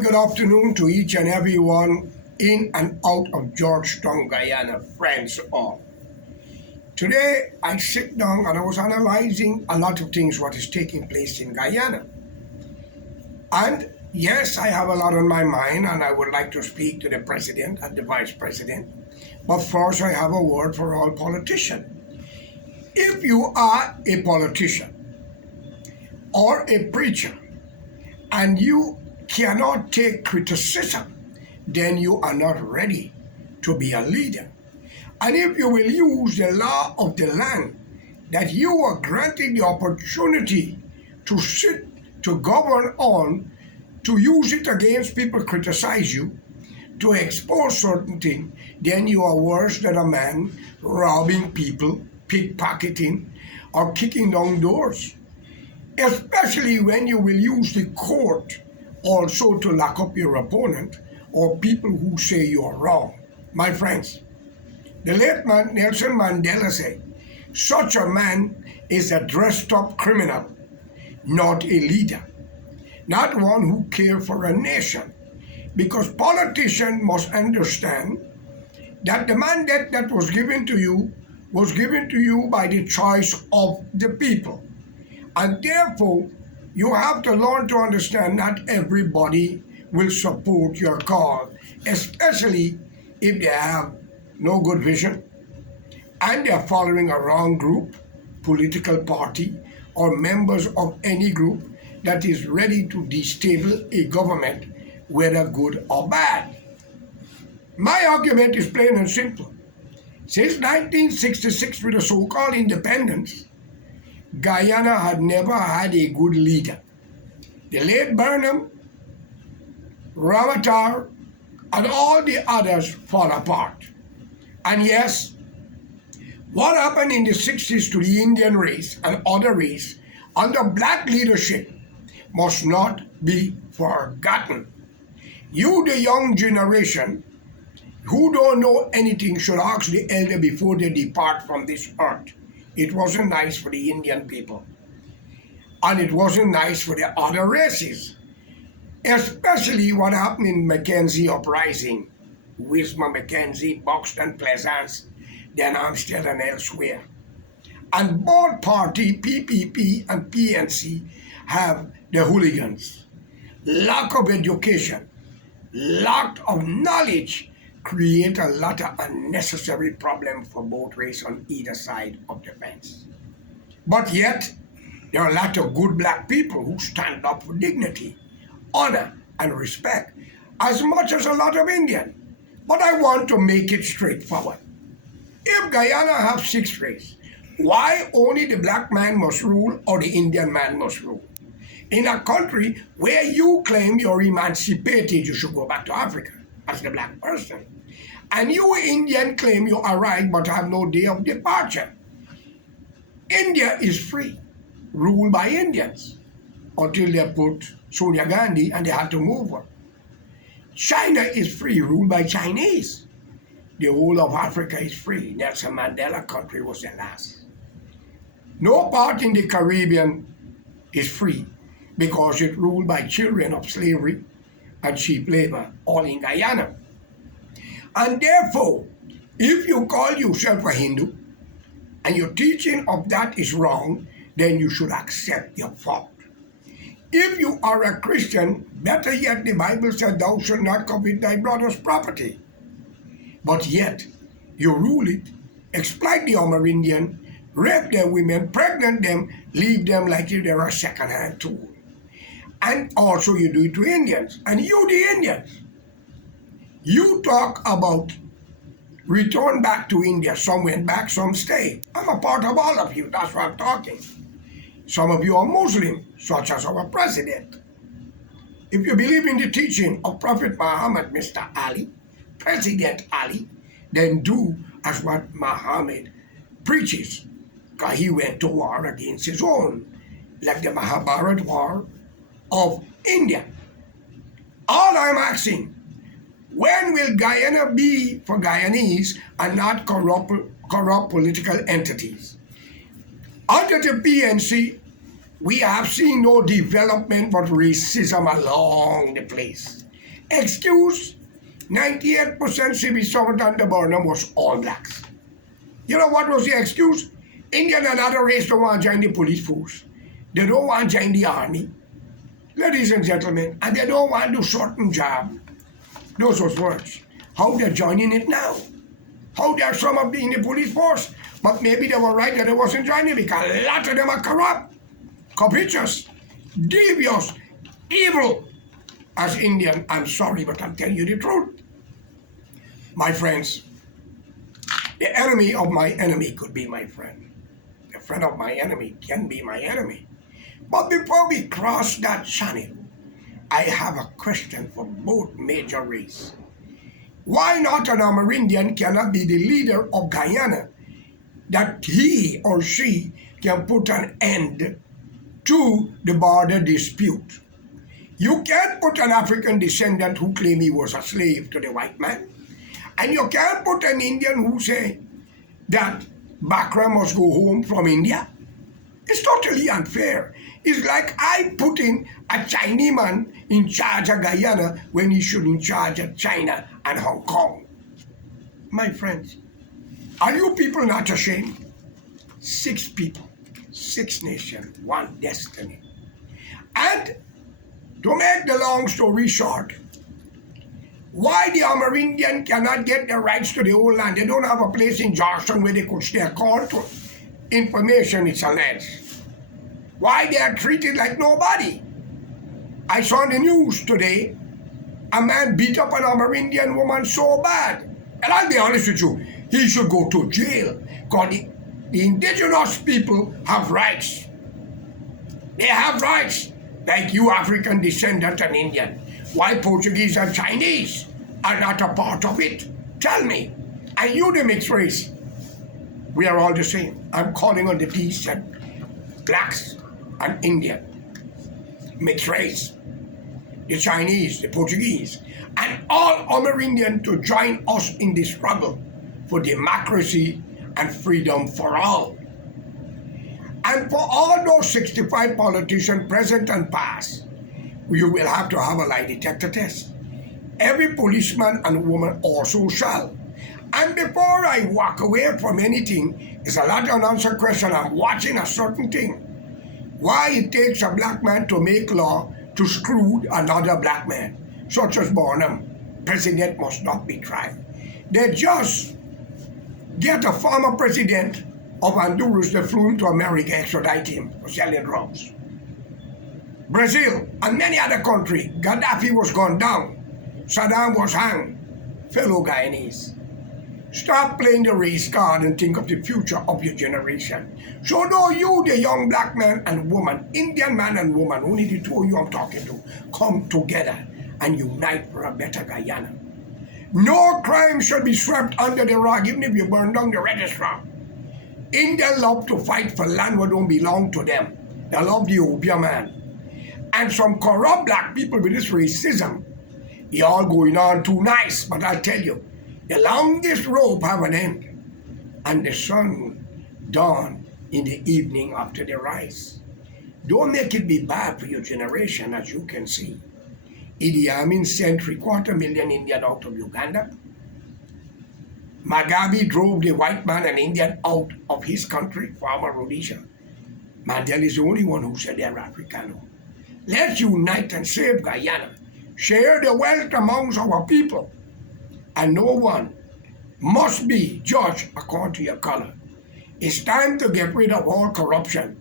and good afternoon to each and everyone in and out of Georgetown, Guyana, friends all. Today I sit down and I was analyzing a lot of things what is taking place in Guyana. And yes, I have a lot on my mind and I would like to speak to the president and the vice president. But first I have a word for all politicians. If you are a politician or a preacher and you cannot take criticism, then you are not ready to be a leader. And if you will use the law of the land that you are granted the opportunity to sit, to govern on, to use it against people criticize you, to expose certain things, then you are worse than a man robbing people, pickpocketing, or kicking down doors. Especially when you will use the court also to lock up your opponent or people who say you are wrong. My friends, the late man Nelson Mandela said, such a man is a dressed up criminal, not a leader, not one who cares for a nation. Because politicians must understand that the mandate that was given to you by the choice of the people. And therefore, you have to learn to understand not everybody will support your cause, especially if they have no good vision and they are following a wrong group, political party, or members of any group that is ready to destabilize a government, whether good or bad. My argument is plain and simple. Since 1966, with the so-called independence, Guyana had never had a good leader. The late Burnham, Ramatar, and all the others fall apart. And yes, what happened in the 60s to the Indian race and other race under black leadership must not be forgotten. You, the young generation, who don't know anything, should ask the elder before they depart from this earth. It wasn't nice for the Indian people. And it wasn't nice for the other races. Especially what happened in Mackenzie Uprising. Wisma, Mackenzie, Buxton, Pleasance, then Amsterdam and elsewhere. And both party, PPP and PNC, have the hooligans. Lack of education, lack of knowledge, create a lot of unnecessary problems for both races on either side of the fence. But yet, there are a lot of good black people who stand up for dignity, honor, and respect, as much as a lot of Indians. But I want to make it straightforward. If Guyana have 6 races, why only the black man must rule or the Indian man must rule? In a country where you claim you're emancipated, you should go back to Africa as the black person. And you Indian claim you are right but have no day of departure. India is free, ruled by Indians, until they put Sonia Gandhi and they had to move her. China is free, ruled by Chinese. The whole of Africa is free. Nelson Mandela country was the last. No part in the Caribbean is free because it ruled by children of slavery and cheap labor, all in Guyana. And therefore, if you call yourself a Hindu and your teaching of that is wrong, then you should accept your fault. If you are a Christian, better yet, the Bible said, thou shalt not covet thy brother's property. But yet, you rule it, exploit the Amerindian, rape their women, pregnant them, leave them like if they're a second-hand tool. And also you do it to Indians. And you, the Indians, you talk about return back to India. Some went back, some stayed. I'm a part of all of you. That's why I'm talking. Some of you are Muslim, such as our president. If you believe in the teaching of Prophet Muhammad, Mr. Ali, President Ali, then do as what Muhammad preaches. Because he went to war against his own, like the Mahabharat war of India. All I'm asking, when will Guyana be for Guyanese and not corrupt political entities? Under the PNC, we have seen no development but racism along the place. Excuse, 98% civil servant under Burnham was all blacks. You know what was the excuse? Indian and other race don't want to join the police force. They don't want to join the army. Ladies and gentlemen, and they don't want to do certain job. Those was words. How they're joining it now? How they're some of in the police force? But maybe they were right that they wasn't joining because a lot of them are corrupt, covetous, devious, evil. As Indian, I'm sorry, but I'm telling you the truth. My friends, the enemy of my enemy could be my friend. The friend of my enemy can be my enemy. But before we cross that channel, I have a question for both major races. Why not an Amerindian cannot be the leader of Guyana, that he or she can put an end to the border dispute? You can't put an African descendant who claim he was a slave to the white man, and you can't put an Indian who say that Bakra must go home from India. It's totally unfair. It's like I putting a Chinese man in charge of Guyana when he should in charge of China and Hong Kong. My friends, are you people not ashamed? 6 people, 6 nations, 1 destiny. And to make the long story short, why the Amerindian cannot get the rights to the whole land? They don't have a place in Georgetown where they could stay. According to information, it's alleged. Why they are treated like nobody? I saw in the news today, a man beat up an Amerindian woman so bad. And I'll be honest with you, he should go to jail. Because the indigenous people have rights. They have rights. Like you African descendant and Indian. Why Portuguese and Chinese are not a part of it? Tell me. And you the mixed race. We are all the same. I'm calling on the decent blacks and Indian. Mixed race. The Chinese, the Portuguese, and all Amerindian to join us in the struggle for democracy and freedom for all. And for all those 65 politicians present and past, you will have to have a lie detector test. Every policeman and woman also shall. And before I walk away from anything, it's a lot of unanswered question. I'm watching a certain thing. Why it takes a black man to make law to screw another black man, such as Burnham. President must not be tried. They just get a former president of Honduras that flew into America, extradite him for selling drugs. Brazil and many other countries, Gaddafi was gone down. Saddam was hanged. Fellow Guyanese, stop playing the race card and think of the future of your generation. So though you, the young black man and woman, Indian man and woman, only the 2 of you I'm talking to, come together and unite for a better Guyana. No crime should be swept under the rug, even if you burn down the registrar. Indians love to fight for land that don't belong to them. They love the opium man. And some corrupt black people with this racism, they all going on too nice, but I'll tell you, the longest rope have an end, and the sun dawn in the evening after the rise. Don't make it be bad for your generation, as you can see. Idi Amin sent 750,000 Indians out of Uganda. Mugabe drove the white man and Indian out of his country, former Rhodesia. Mandela is the only one who said they're Africano. Let's unite and save Guyana. Share the wealth amongst our people. And no one must be judged according to your color. It's time to get rid of all corruption.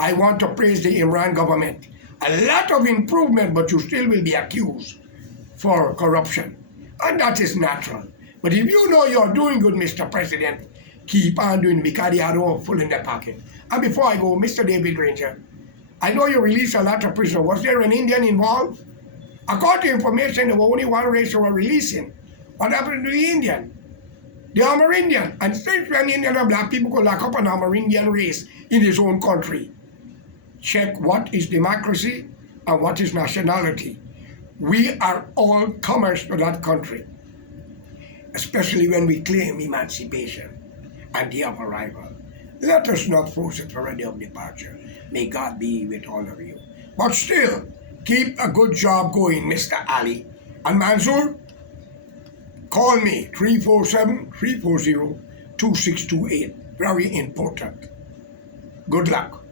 I want to praise the Imran government. A lot of improvement, but you still will be accused for corruption. And that is natural. But if you know you're doing good, Mr. President, keep on doing it because they are all full in their pocket. And before I go, Mr. David Ranger, I know you released a lot of prisoners. Was there an Indian involved? According to information, there was only one race you were releasing. What happened to the Indian? The Amerindian. And since when Indian and black people could lock up an Amerindian race in his own country, check what is democracy and what is nationality. We are all comers to that country, especially when we claim emancipation and day of arrival. Let us not force it for a day of departure. May God be with all of you. But still, keep a good job going, Mr. Ali. And Mansoor, call me 347-340-2628. Very important. Good luck.